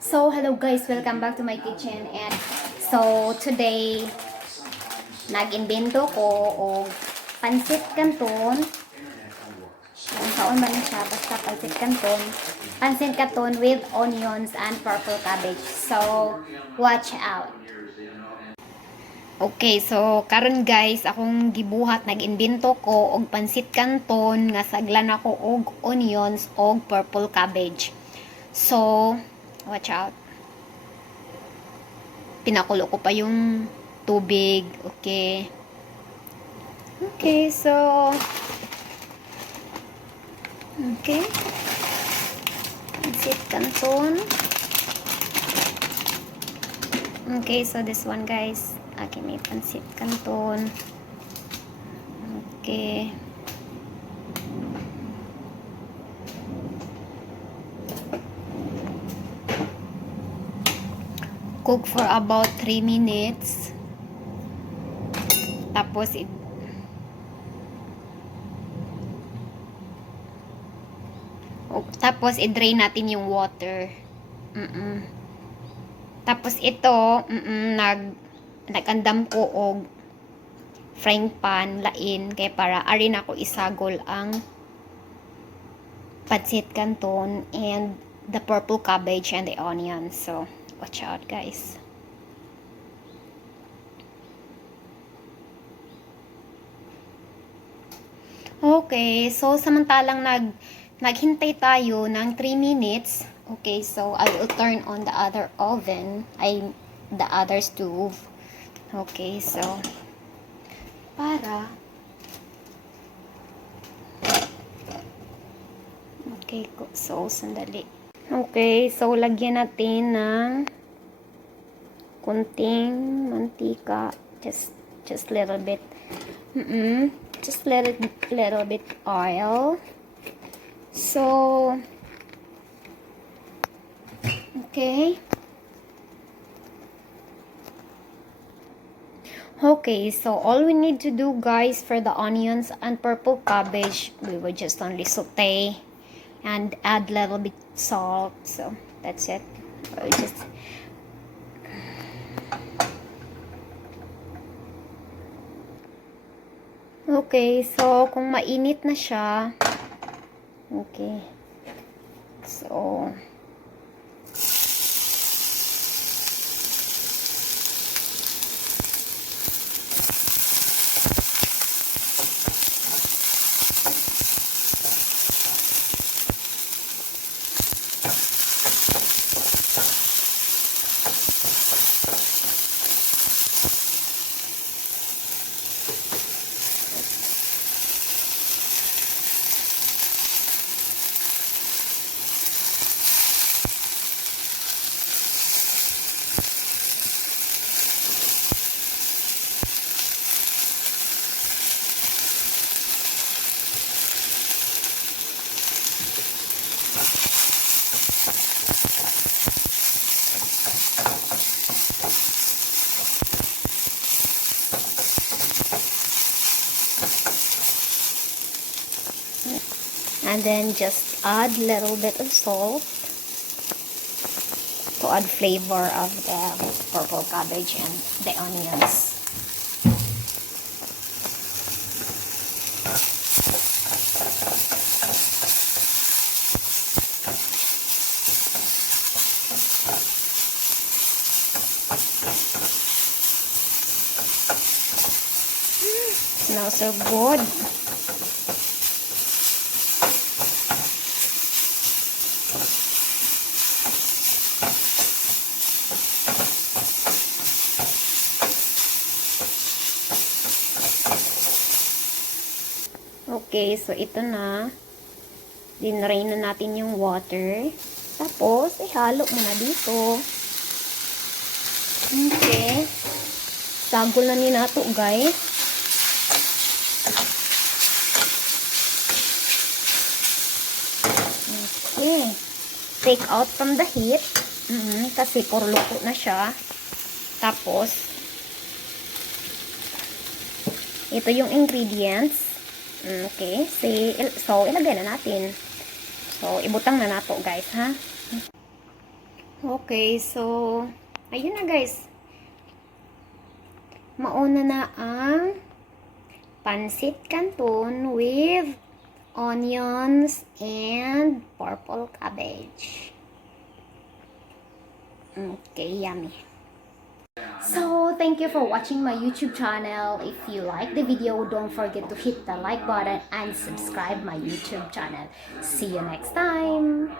So, hello guys, welcome back to my kitchen. And so, today, nag-imbento ko og pancit canton. Ang kaon man na siya, basta pancit canton. Pancit canton with onions and purple cabbage. So, watch out. Okay, so karon guys, akong gibuhat nag-imbento ko og pancit canton nga saglan ako og onions og purple cabbage. So, watch out. Pinakulo ko pa yung tubig. Okay. Okay, so okay. Pancit canton. Okay, so this one guys. Okay, may pancit canton. Okay. Cook for about 3 minutes. Tapos i-drain natin yung water. Tapos ito, nagandam ko og frying pan lain kay para arin ako isagol ang pancit canton and the purple cabbage and the onions. So, watch out guys. Okay, so samantalang naghintay tayo ng 3 minutes. Okay, so I will turn on the other oven, the other stove. Okay, so okay, so sandali. Okay, so lagyan natin ng kunting mantika, just little bit. Just little bit oil. So okay. Okay, so all we need to do guys for the onions and purple cabbage, we will just only saute and add little bit salt. So that's it. We'll just okay, so kung mainit na siya, okay, so and then just add little bit of salt to add flavor of the purple cabbage and the onions. Smells so good. Okay, so ito na. Dinrain na natin yung water. Tapos, ihalo mo na dito. Okay. Sagol na ni nato, guys. Okay. Take out from the heat. Kasi puro luto na siya. Tapos, ito yung ingredients. Okay, so ilagay na natin. So ibutang na nato guys ha. Okay, so ayun na guys. Mauna na ang pancit canton with onions and purple cabbage. Okay, yummy. So, thank you for watching my YouTube channel. If you like the video, don't forget to hit the like button and subscribe my YouTube channel. See you next time.